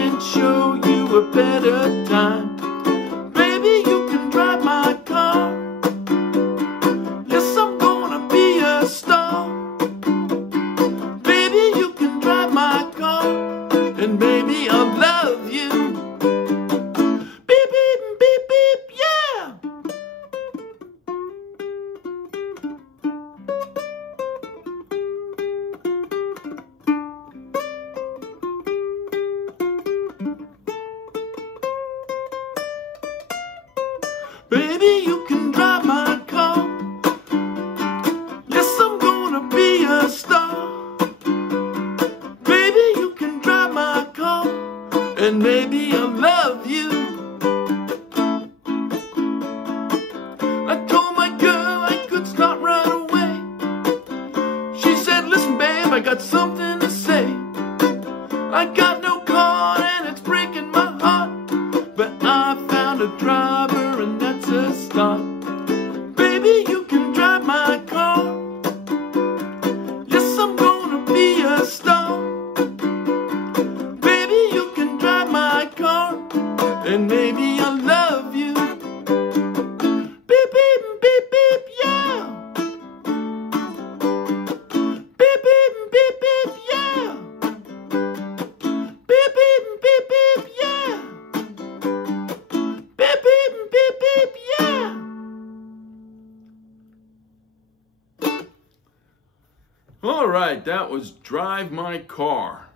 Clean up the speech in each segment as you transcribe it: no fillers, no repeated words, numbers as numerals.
can't show you a better time. Baby, you can drive my car. Yes, I'm gonna be a star. Baby, you can drive my car, and baby, I'll love you. Beep, beep, beep, beep, yeah. Baby, you can drive my car. Yes, I'm gonna be a star. Baby, you can drive my car, and maybe I'll love you. I told my girl I could start right away. She said, listen, babe, I got something to say. I got no car and it's breaking my heart, but I found a driver and that's a start. Baby, you can drive my car. Yes, I'm gonna be a star. Baby, you can drive my car, and maybe I'll love you. Beep, beep, beep, beep, yeah. Beep, beep, beep, beep, yeah. Beep, beep, beep, beep, yeah. Beep, beep, beep, beep, yeah. All right, that was Drive My Car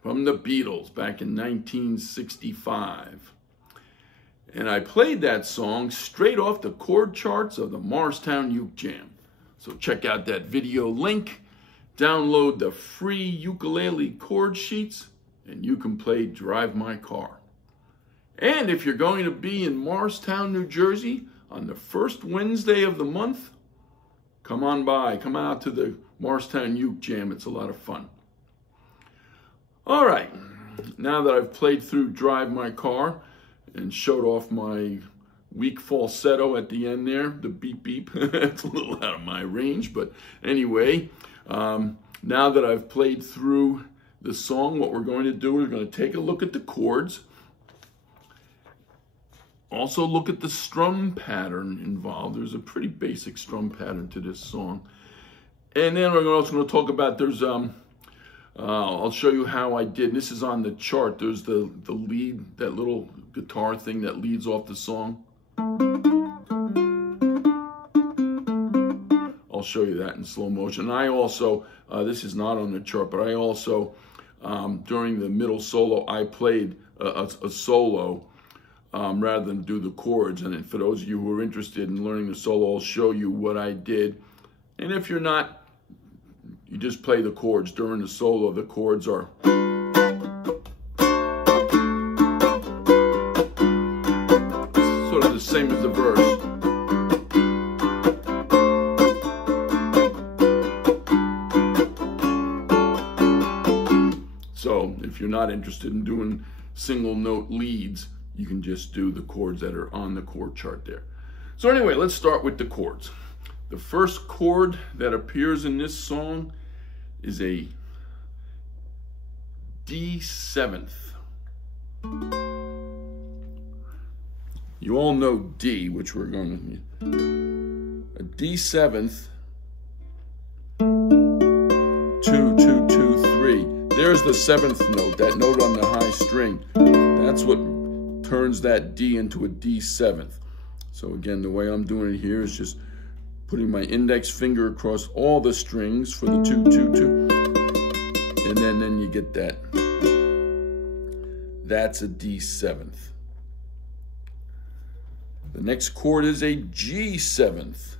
from the Beatles back in 1965. And I played that song straight off the chord charts of the Morristown Uke Jam. So check out that video link, download the free ukulele chord sheets, and you can play Drive My Car. And if you're going to be in Morristown, New Jersey on the first Wednesday of the month, come on by, come out to the Morristown Uke Jam. It's a lot of fun. All right, now that I've played through Drive My Car and showed off my weak falsetto at the end there, the beep beep, it's a little out of my range, but anyway, now that I've played through the song, what we're going to do, we're going to take a look at the chords, also look at the strum pattern involved. There's a pretty basic strum pattern to this song. And then we're also going to talk about, I'll show you how I did. This is on the chart. There's the lead, that little guitar thing that leads off the song. I'll show you that in slow motion. I also, this is not on the chart, but I also, during the middle solo, I played a solo rather than do the chords. And then for those of you who are interested in learning the solo, I'll show you what I did. And if you're not, you just play the chords during the solo. The chords are sort of the same as the verse. So if you're not interested in doing single note leads, you can just do the chords that are on the chord chart there. So anyway, let's start with the chords. The first chord that appears in this song is a D7th. You all know D, which we're going to, a D7th, 2, 2, 2, 3. There's the 7th note, that note on the high string. That's what turns that D into a D7th. So again, the way I'm doing it here is just putting my index finger across all the strings for the 2, 2, 2. And then you get that. That's a D7th. The next chord is a G7th.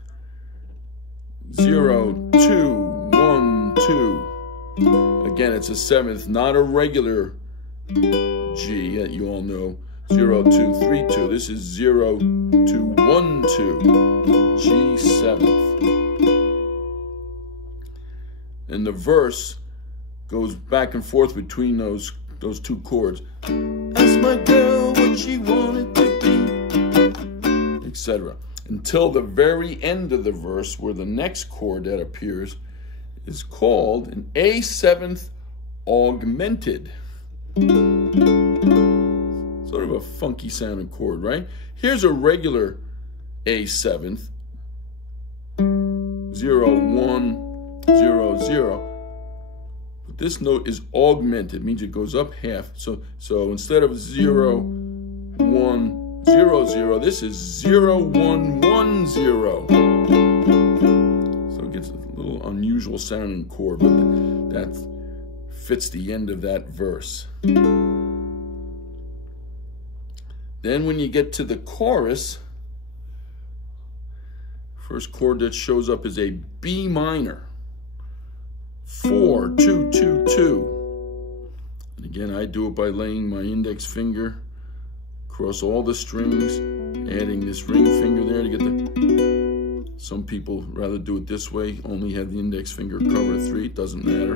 0, 2, 1, 2. Again, it's a 7th, not a regular G that you all know. 0, 2, 3, 2. This is 0, 2, 1, 2. G7th. And the verse goes back and forth between those two chords. Ask my girl what she wanted to be, etc. Until the very end of the verse, where the next chord that appears is called an A7th augmented. Sort of a funky sounding chord, right? Here's a regular A7, 0, 1, 0, 0. But this note is augmented, means it goes up half. So instead of 0, 1, 0, 0, this is 0, 1, 1, 0. So it gets a little unusual sounding chord, but that fits the end of that verse. Then when you get to the chorus, first chord that shows up is a B minor. 4, 2, 2, 2. And again, I do it by laying my index finger across all the strings, adding this ring finger there to get the... Some people rather do it this way, only have the index finger cover 3, it doesn't matter.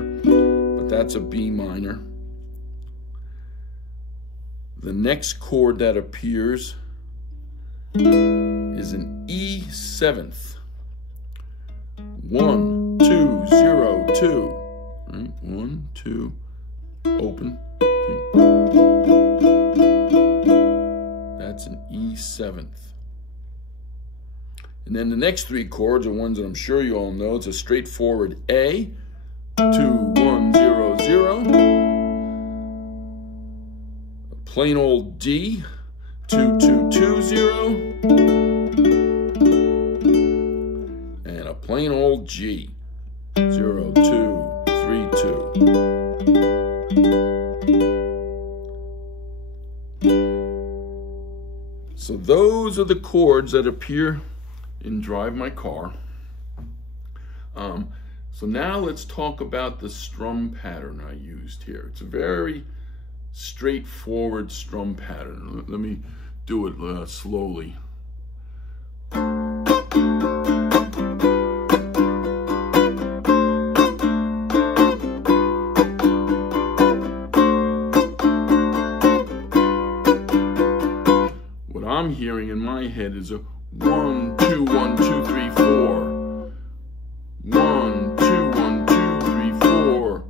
But that's a B minor. The next chord that appears is an E7. 1, 2, 0, 2. Right? 1, 2, open. That's an E7. And then the next three chords are ones that I'm sure you all know. It's a straightforward A, 2, 1, 0, 0. Plain old D, 2, 2, 2, 0, and a plain old G, 0, 2, 3, 2. So those are the chords that appear in Drive My Car. So now let's talk about the strum pattern I used here. It's a very straightforward strum pattern. Let me do it slowly. What I'm hearing in my head is a 1, 2, 1, 2, 3, 4. 1, 2, 1, 2, 3, 4.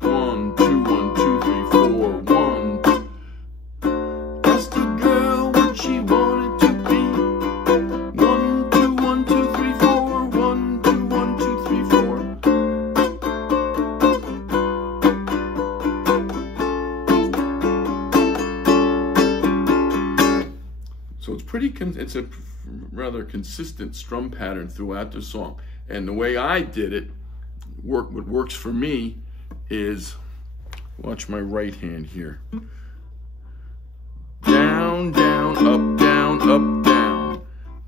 1, 2, 1, 2, 3, 4. 1. Asked the girl what she wanted to be. 1, 2, 1, 2, 3, 4. 1, 2, 1, 2, 3, 4. So it's a rather consistent strum pattern throughout the song. And the way I did it, what works for me is, watch my right hand here. Down, down, up, down, up, down.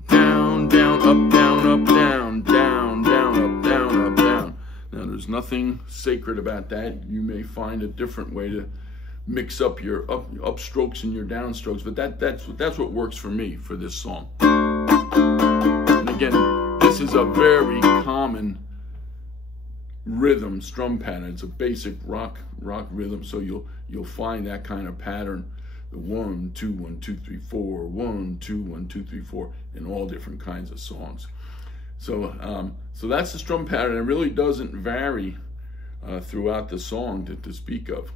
Down, down, up, down, up, down. Down, down, up, down, up, down. Now there's nothing sacred about that. You may find a different way to mix up your upstrokes and your downstrokes, but that's what works for me for this song. And again, this is a very common rhythm strum pattern. It's a basic rock rhythm, so you'll find that kind of pattern, the 1, 2, 1, 2, 3, 4, 1, 2, 1, 2, 3, 4, in all different kinds of songs. So that's the strum pattern. It really doesn't vary throughout the song to speak of.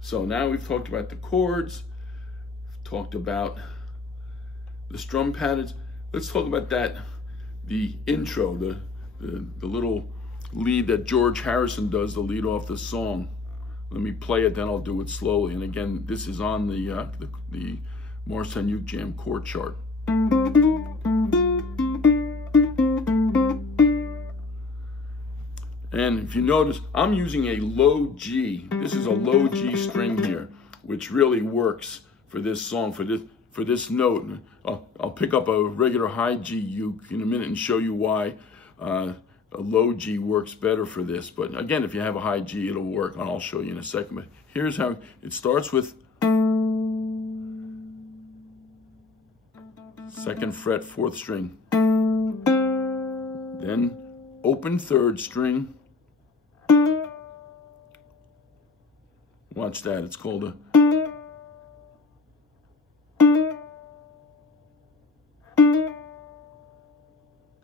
So now we've talked about the chords, talked about the strum patterns. Let's talk about the intro, the little lead that George Harrison does to lead off the song. Let me play it, then I'll do it slowly. And again, this is on the Morristown Uke Jam chord chart. And if you notice, I'm using a low G. This is a low G string here, which really works for this song, for this note. I'll pick up a regular high G uke in a minute and show you why a low G works better for this. But again, if you have a high G, it'll work, and I'll show you in a second. But here's how it starts with 2nd fret, 4th string. Then open 3rd string. Watch that, it's called a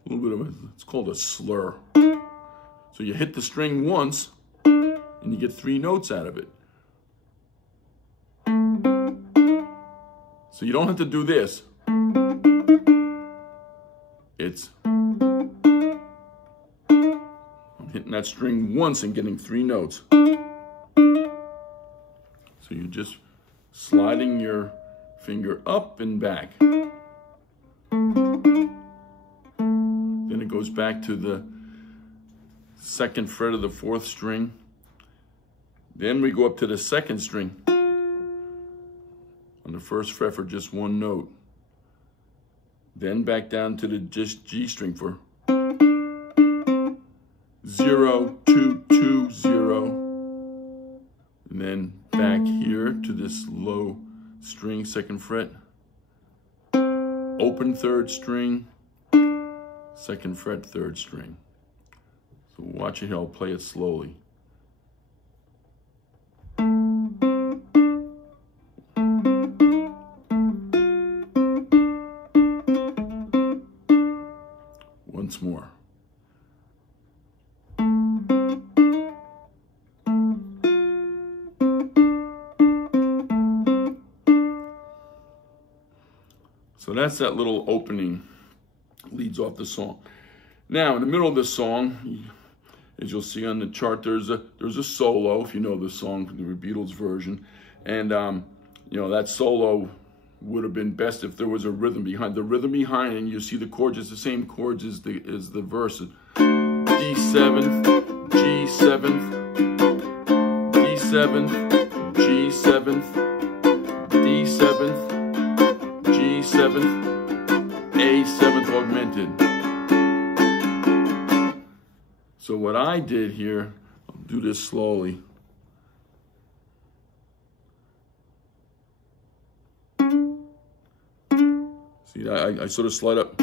little bit of it's called a slur. So you hit the string once, and and you get 3 notes out of it. So you don't have to do this. It's I'm hitting that string once and getting 3 notes. So you're just sliding your finger up and back. Then it goes back to the 2nd fret of the 4th string. Then we go up to the 2nd string on the 1st fret for just 1 note. Then back down to the just G string for 0, 2, 2, 0. And then back here to this low string, 2nd fret. Open 3rd string, 2nd fret, 3rd string. So watch it here, I'll play it slowly. Once more. So that's that little opening, leads off the song. Now, in the middle of the song, as you'll see on the chart, there's a solo, if you know the song, the Beatles version. And, you know, that solo would have been best if there was a rhythm behind. The rhythm behind, and you see the chords, it's the same chords as the verse. D7th, G7th, D7th, G7th, D7th, G7th, A7th augmented. So what I did here, I'll do this slowly. See, I sort of slide up.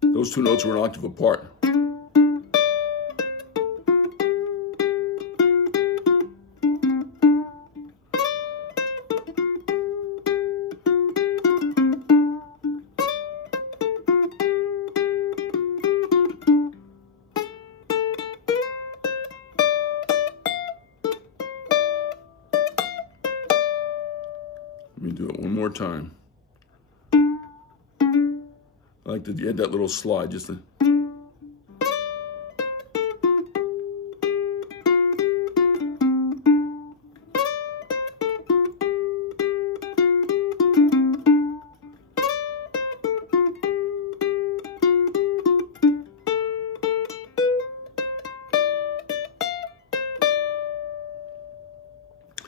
Those 2 notes were an octave apart. Let me do it one more time. I like to add that little slide just to...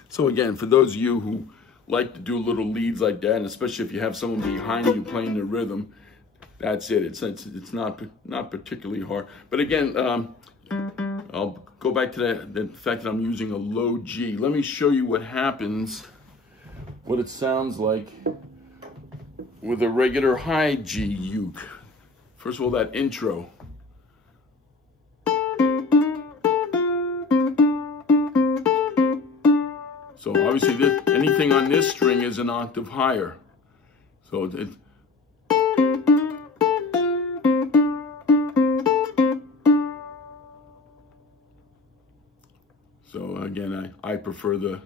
So again, for those of you who like to do little leads like that, and especially if you have someone behind you playing the rhythm, that's it. It's not particularly hard. But again, I'll go back to the fact that I'm using a low G. Let me show you what happens, what it sounds like with a regular high G uke. First of all, that intro. So obviously, anything on this string is an octave higher. So so again, I prefer that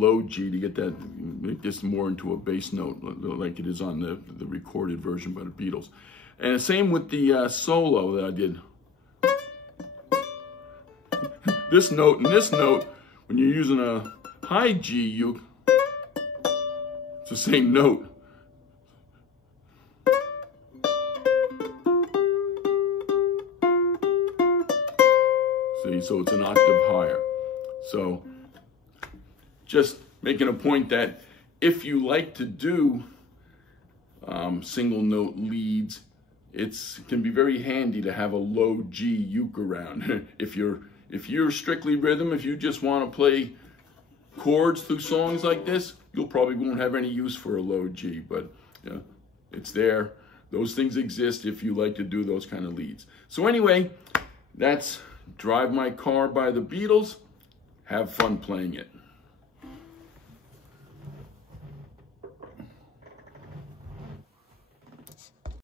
low G to get that, make this more into a bass note like it is on the recorded version by the Beatles. And the same with the solo that I did. This note and this note, when you're using a high G uke, it's the same note. See, so it's an octave higher. So just making a point that if you like to do single note leads, it can be very handy to have a low G uke around. If you're strictly rhythm, if you just want to play chords through songs like this, you'll probably won't have any use for a low G, but you know, it's there. Those things exist if you like to do those kind of leads. So anyway, that's Drive My Car by the Beatles. Have fun playing it.